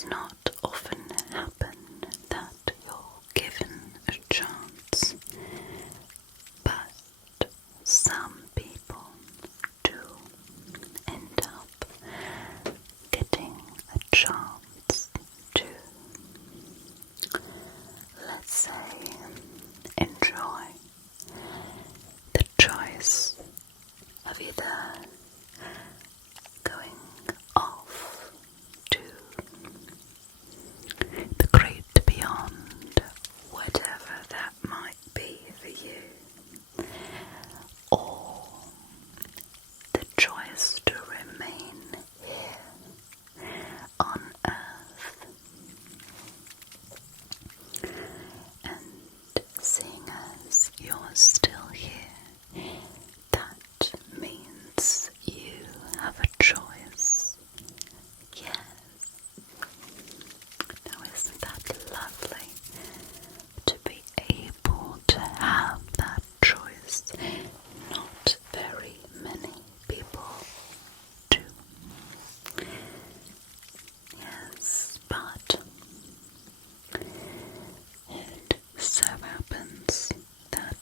does not often happen that you're given a chance, but some people do end up getting a chance to, let's say, enjoy the choice of either going off to the great beyond, whatever that might be for you, or the choice to remain here on earth. And seeing as you're still here, that means you have a choice. Yes. Now isn't that lovely to be able to have that choice? Not very many people do. Yes, but it so happens that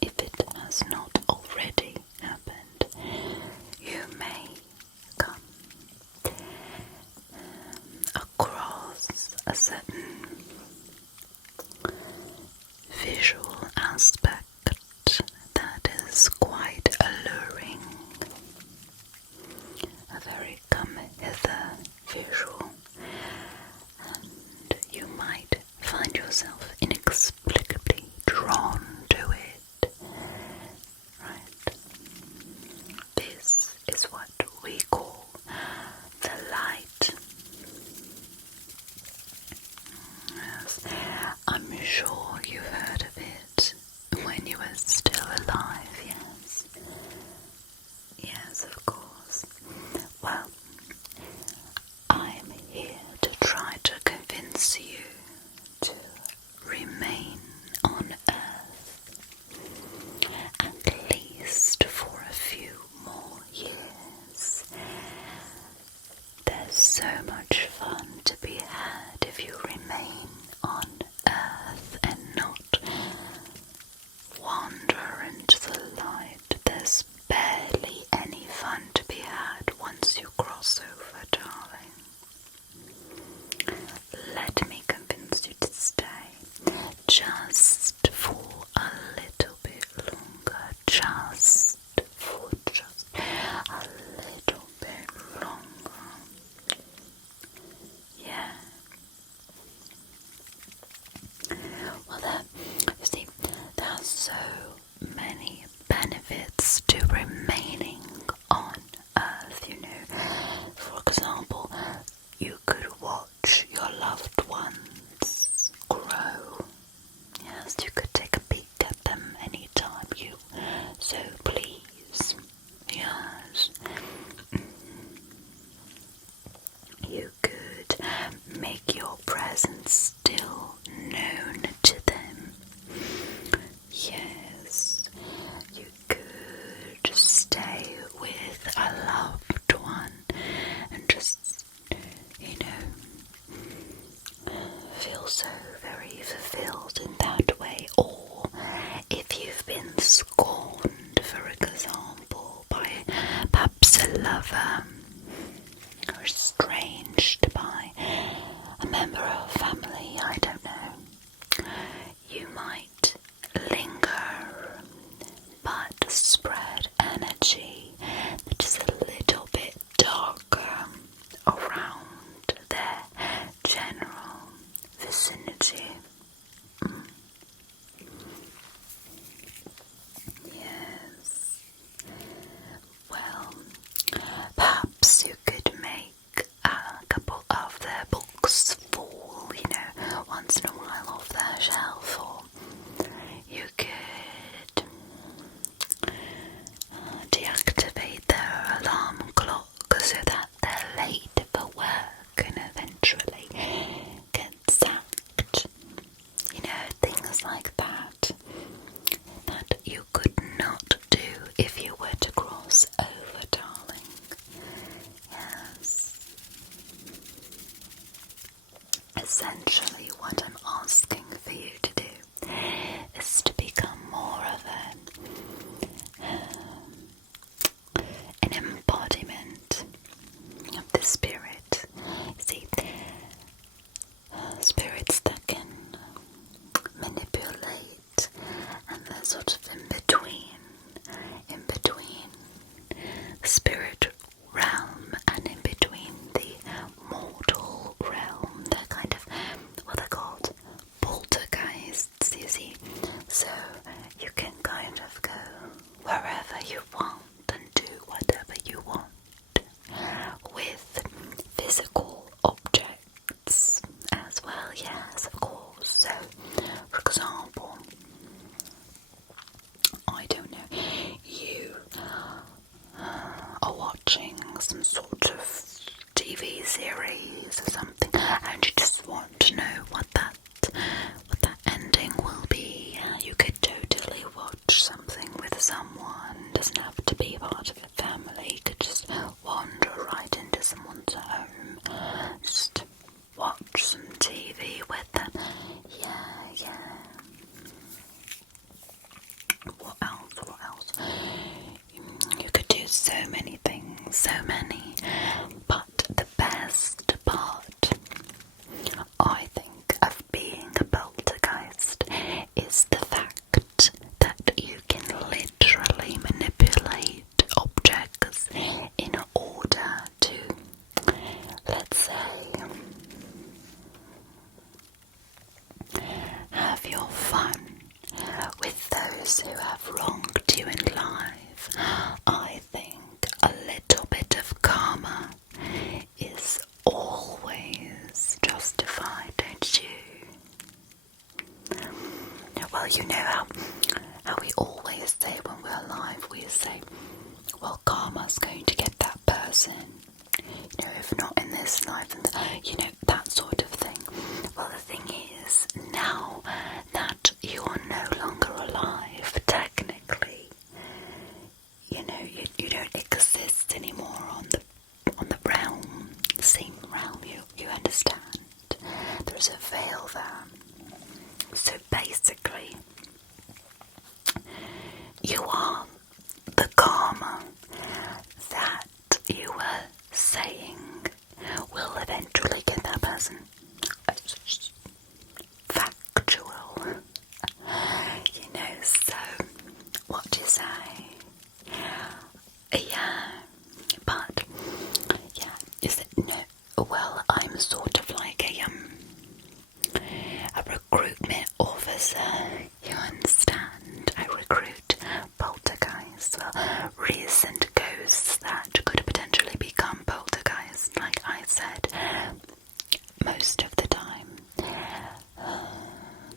if it has not already happened, you may come across a certain visual aspect that is quite alluring, a very come-hither visual, and you might find yourself inexplicably drawn to it. Right? This is what we call the light. Yes, I'm sure you heard of it when you were still alive, yes? Yes, of course. Well, I'm here to try to convince you to remain on Earth, at least for a few more years. There's so much fun to be had if you remain on Earth and not wander into the light. There's barely any fun to be had once you cross over, darling. Let me convince you to stay, just for a little bit longer, just a little bit longer. Yeah. Well, you see, there are so many benefits to remaining on Earth, you know. For example, you could watch your loved ones grow. Yes, you could take a peek at them anytime you so please. Yes. You could make your presence still known to them. Yes, you could stay with a loved one and just, feel so very fulfilled in that way. Or if you've been scorned, for example, by perhaps a lover, or estranged by a member of family, I don't know, you might linger but spread energy that is a little bit darker around their general vicinity. Yes. Well, perhaps you could make a couple of their books fall, once in a while off their shelf, or you could deactivate their alarm clock so that they're late for work and eventually get sacked. Things like that you could not do if you were to cross over, darling. Yes. sort of in between spirit realm and in between the mortal realm. They're kind of what they're called poltergeists, you see. So you can kind of go wherever you want and do whatever you want with physical objects as well, yes, of course. So, for example, I don't know, you are watching some sort of TV series or something, and you just want to know what that ending will be. You could totally watch something with someone. Doesn't have to be part of your family. You could just wander right into someone's home, just watch some TV with them. Yeah. What else? You could do so many things, but the best part, I think, of being a poltergeist is the fact that you can literally manipulate objects in order to, let's say, have your fun with those who have wronged you in life. I think a little bit of karma is always justified, don't you? Well, you know how we always say when we're alive, we say, well, karma's going to get that person, you know, if not in this life, and you know, that sort of thing. Well, the thing is, now that you are no longer alive, technically, you know, you don't exist anymore on the realm, the same realm, you understand? There's a veil there. So basically, you are the karma that you were saying will eventually get that person. It's just factual. You know, so what do you say? Yeah, but yeah, is it no? Well, I'm sort of like a recruitment officer. You understand? I recruit poltergeists. Well, recent ghosts that could potentially become poltergeists. Like I said, most of the time,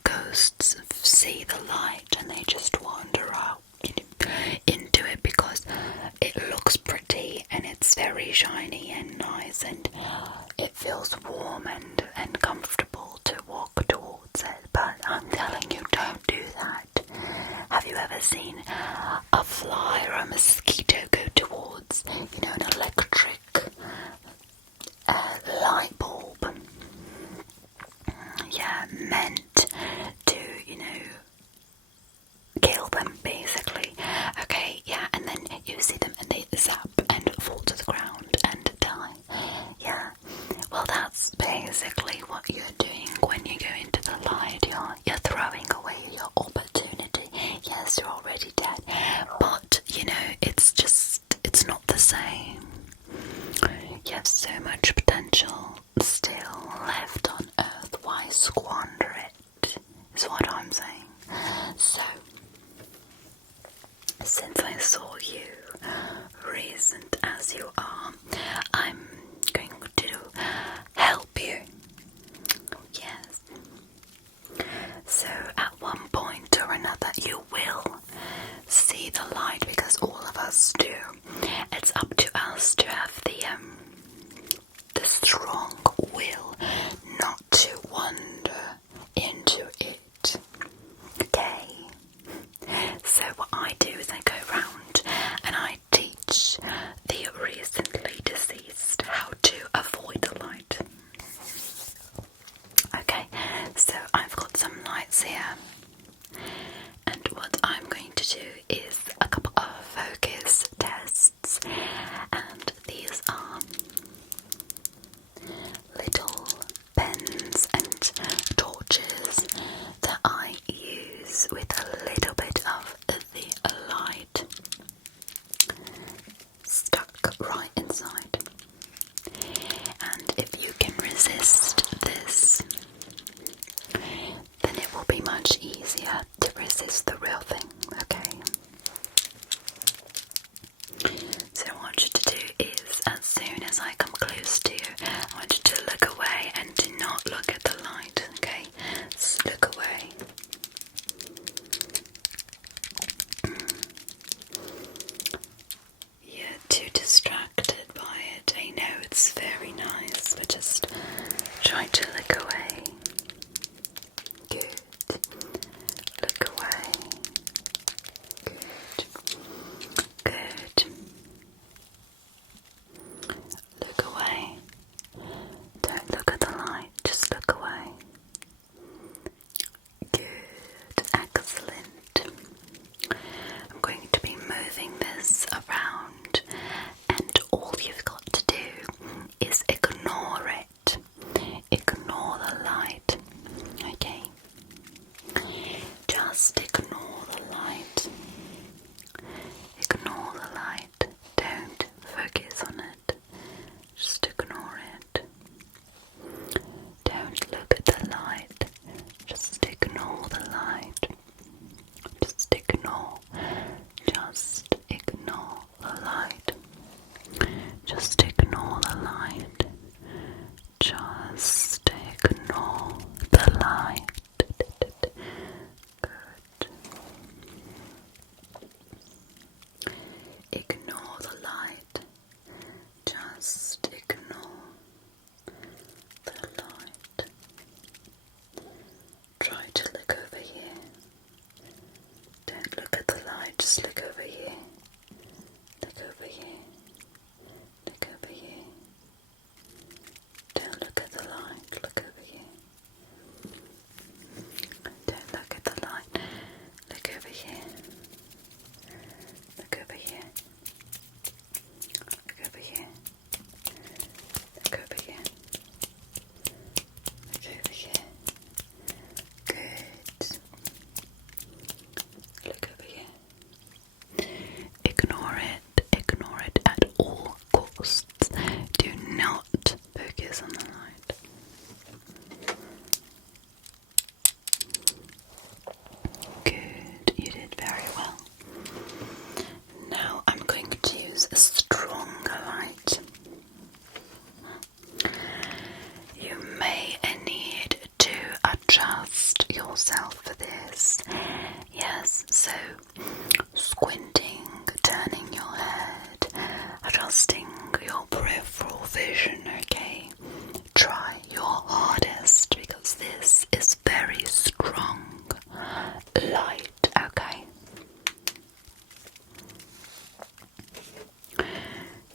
ghosts see the light and they just wander out into it because it looks pretty and it's very shiny and nice and it feels warm and comfortable to walk towards it. But I'm telling you, don't do that. Have you ever seen a fly or a mosquito go towards, you know, an electric light bulb? Yeah, meant to, you know, kill them, basically. Okay, yeah, and then you see them and they zap and fall to the ground and die. Yeah, well, that's basically what you're doing when you go into the light. You're throwing away your opportunity. Yes, you're already dead, but, you know, it's not the same. You have so much potential still left on Earth. Why squander it, is what I'm saying. So, since I saw you, recent as you are, I'm going to help you. Yes. So, at one point or another, you will see the light, because all of us do. It's up to us to have the strong will not to wander into it. Okay? So what I do is I go round and I teach the recently deceased how to avoid the light. Okay, so I've got some lights here, and what I'm going to do is a couple of focus tests, and these are little pens and torches that I use with a little bit of resist the real thing, okay? So what I want you to do is, as soon as I come close to you, I want you to look away and do not look at the light, okay? Just look away. You're too distracted by it. I know it's very nice, but just try to look away. Good. Look away. Good. Good. Look away. Don't look at the light, just look away. Good. Excellent. I'm going to be moving this around, and all you've got to do is ignore it. Ignore the light. Okay? Just ignore the light. Ignore the light. Don't focus on it. Just ignore it. Don't look at the light. Just ignore the light. Just ignore. Just ignore the light. Just ignore the light. Just ignore the light. Good. Ignore the light. Just ignore the light. Try to look over here. Don't look at the light, just look over here. Look over here. Look over here. Don't look at the light, look over here. Don't look at the light, look over here. Look over here. Look over here. Look over here. Look over here. Good. Look over here. Ignore it at all costs. Do not focus on the light. Good, you did very well. Now I'm going to use a stronger light. You may need to adjust yourself for this. Yes, so squinting, turning your head, adjusting your peripheral vision, okay? Try your hardest because this is very strong light, okay?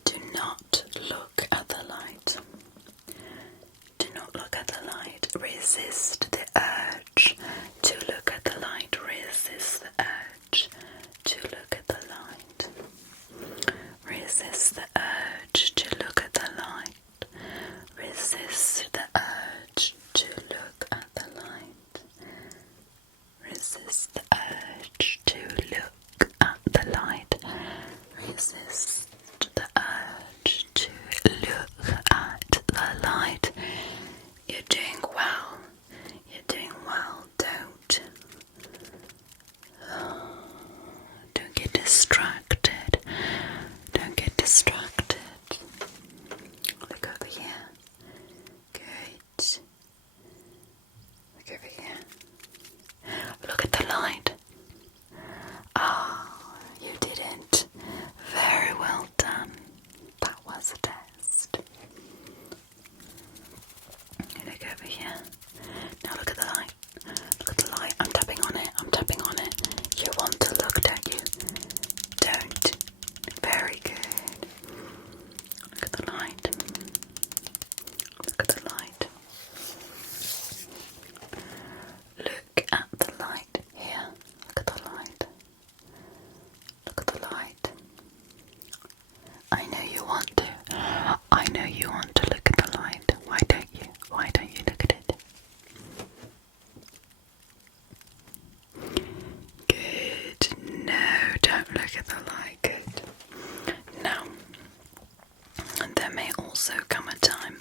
Do not look at the light. Do not look at the light. Resist the urge to look at the light. Resist the urge to look at the light. Resist the urge to look at the light. Resist the urge to look at the light. Resist the urge to look at the light. Resist the urge to look at the light. You're doing well. You're doing well. Don't get distracted. Don't get distracted. Look over here. Good. Look over here. Look at the light. You didn't. Very well done. That was a test. Look over here. Now look at the light. Look at the light. I'm tapping on it. I'm tapping on it. You want to look, don't you? Don't. Very good. Look at the light. Look at the light. Look at the light here. Look at the light. Look at the light. I know you want to. I know you want to look at the light. Why don't you? Why don't you look at it? Good. No, don't look at the light. Good. Now, there may also come a time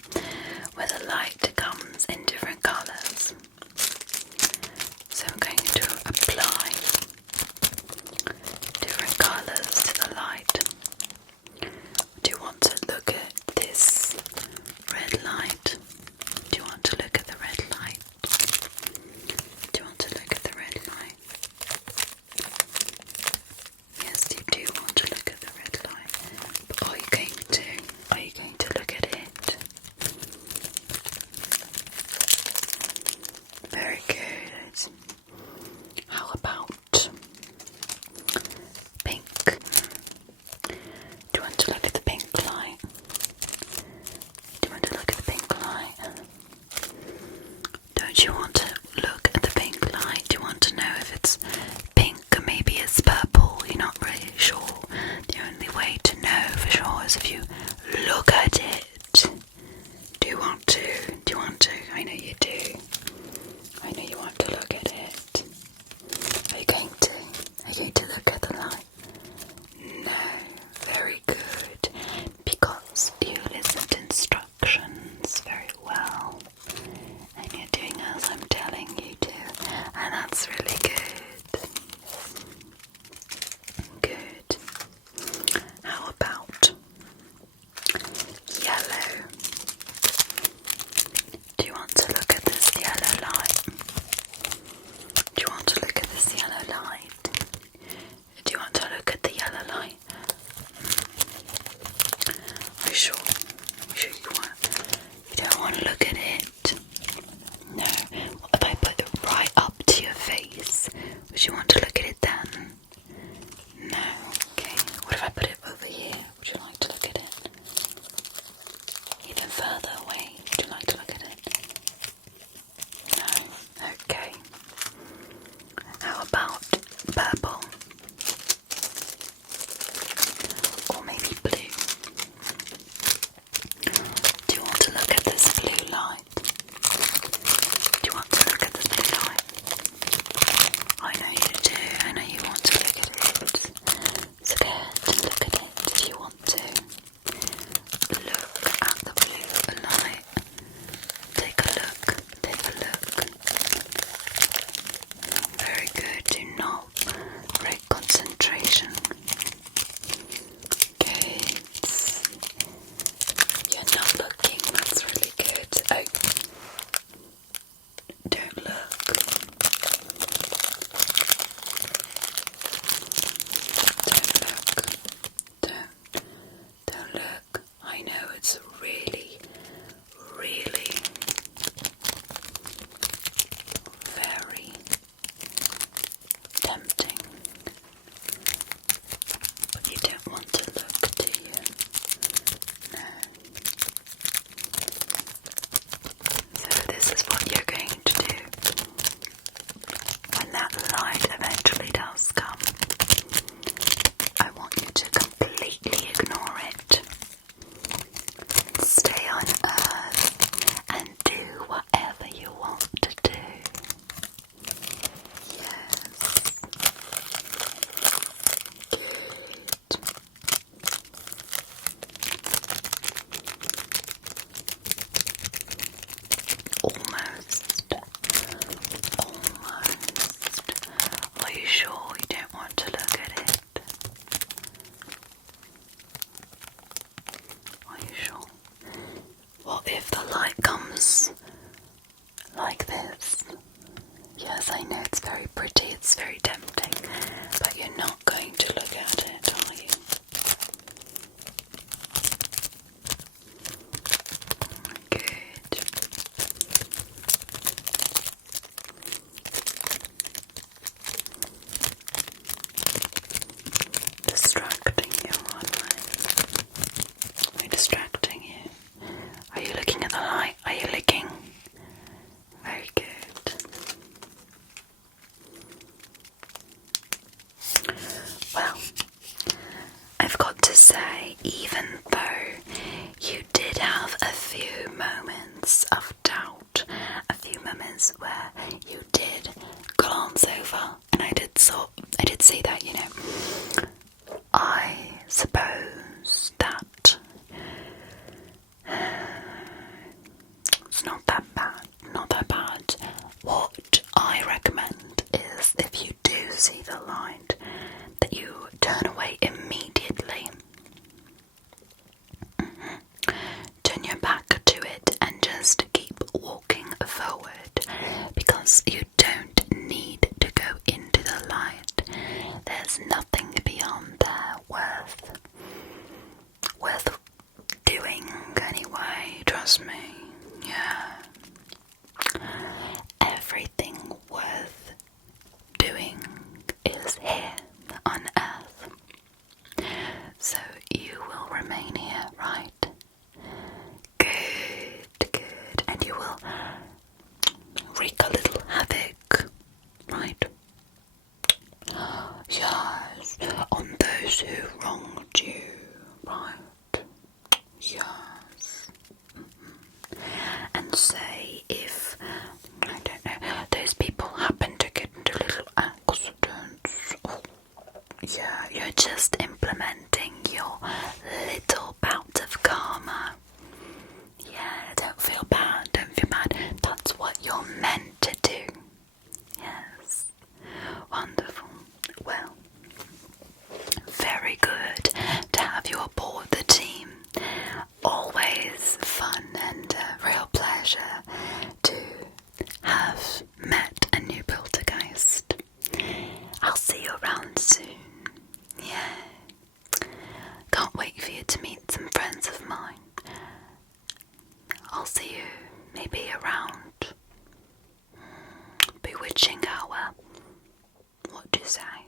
where the light comes in different colours. So I'm going to apply Did you want to look at it then? No. Okay. What if I put it over here? Would you like to look at it? Even further away? Would you like to look at it? No. Okay. How about purple? Or maybe blue? Do you want to look at this blue light? Do you want to look at the blue light? I know you do. I know you want to look at it. So go ahead and look at it if you want to. Look at the blue light. Take a look. Take a look. Very good. Do not break concentration. Good. You're not looking. That's really good. Oh. Don't look. Don't look. I know it's really, really very tempting, but you don't want to look, do you? No. So this is what you're going to do when that light eventually does come. I want you to completely ignore it. Stay on Earth and do whatever you want to do. Yes. Good. Almost. Are you sure you don't want to look at it? Are you sure? What if the light comes like this? Yes, I know it's very pretty, it's very tempting, but you're not going to look at it, are you? Good. Distracting you, aren't I? Am I distracting you? Are you looking at the light? Are you looking? Very good. Well, I've got to say, even though you did have a few moments of doubt, a few moments where you did glance over, and I did see that, you know, I suppose that it's not that bad, not that bad. What I recommend is, if you do see the light, that you turn away immediately. Turn your back to it and just keep walking forward, because you don't need to go into the light. There's nothing beyond there worth doing anyway, trust me. Yeah. Everything worth doing is here on Earth. So you will remain here, right? Good. And you will wreak a little havoc, right? Yes, on those who wronged you, right? Yes. And say if, I don't know, those people happen to get into little accidents. Oh, yeah, you're just implementing your little bout of karma. Yeah, don't feel bad, That's what you're meant to do. Yes. Wonderful. Well, very good to have you aboard the team. Always fun and a real pleasure to have met a new poltergeist. I'll see you around soon. Yeah. Can't wait for you to meet some friends of mine. say?